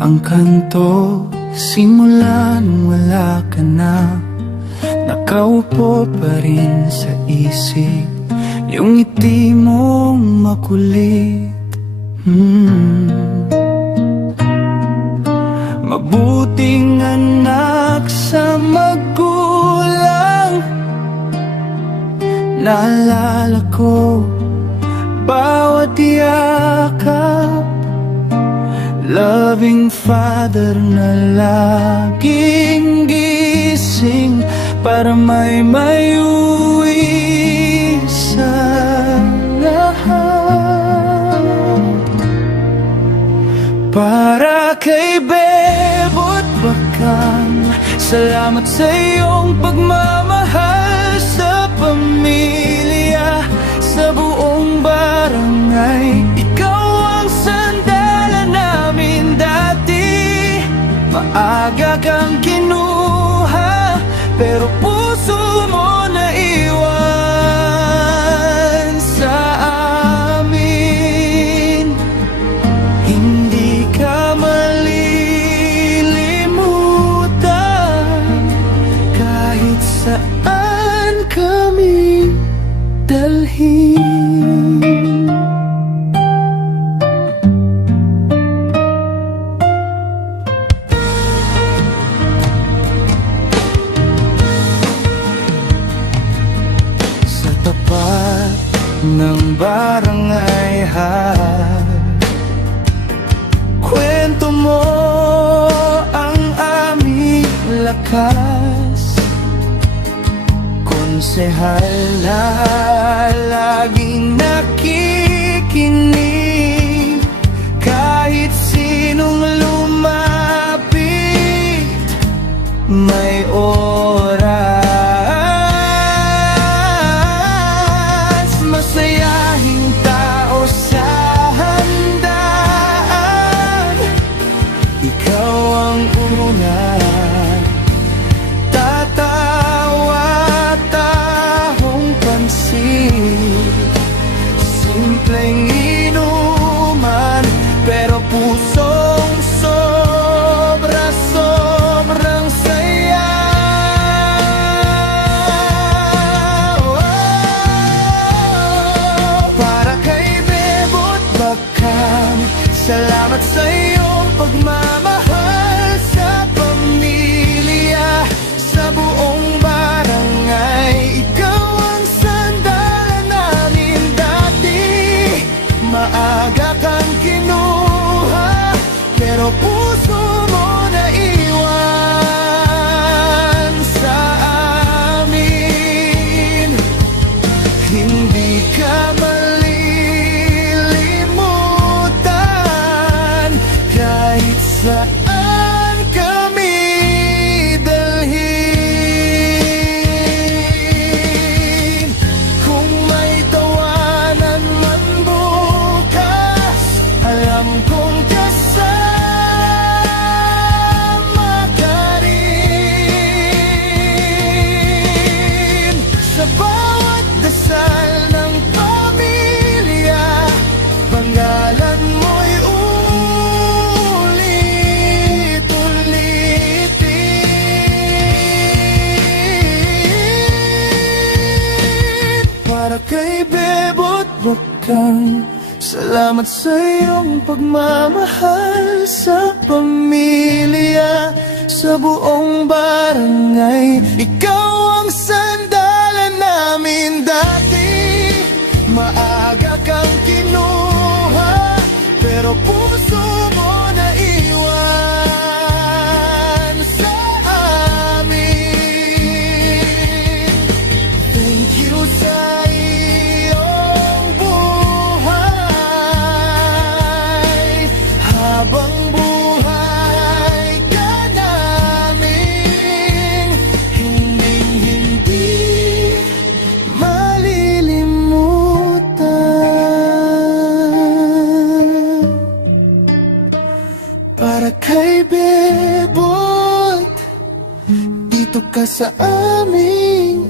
ang kanto simula nung wala ka na. Nakaupo pa rin sa isip yung ngiti mong makulit. Mabuting anak sa magulang. Naalala ko bawat yakap. Loving father na laging gising para may uwi sa lahat. Para kay Bebo't Bakang, salamat sa iyong pagmamahal sa pamilya, sa buong barangay. Ikaw ang sandala namin dati. Maaga kang kinuha, pero puso mo na iwan sa amin. Hindi ka malilimutan kahit saan kami dalhin. Sa tapat ng barangay hall, kwento mo ang aming lakas. Konsehal na laging nakikinig, kahit sinong lumapit may oras. Masayahing tao sa handaan, ikaw ang una. Tatawa tahong pansin, simpleng inuman, pero pusong sobrang saya. Para kay Bebo't Bakang, salamat sa iyong pagmamahal sa pamilya, sa buong barangay. Ikaw ang sandala namin dati. Maaga kang kinuha, pero puso mo na iwan sa amin. Hindi ka malilimutan kahit saan kami dalhin. Kung may tawanan man bukas, alam kong kasama ka rin. Sa bawat dasal ng pamilya, banggalan mo'y ulit-ulitin. Para kay Bebo't Bakang, salamat sa iyong pagmamahal sa pamilya, sa buong barangay. Ikaw ang sandala namin dati. Maaga kang kinuha, pero puso mo na iwan sa amin. Thank you sa iyong buhay. Habang buhay ka namin hindi malilimutan. Para kay Bebot, dito ka sa aming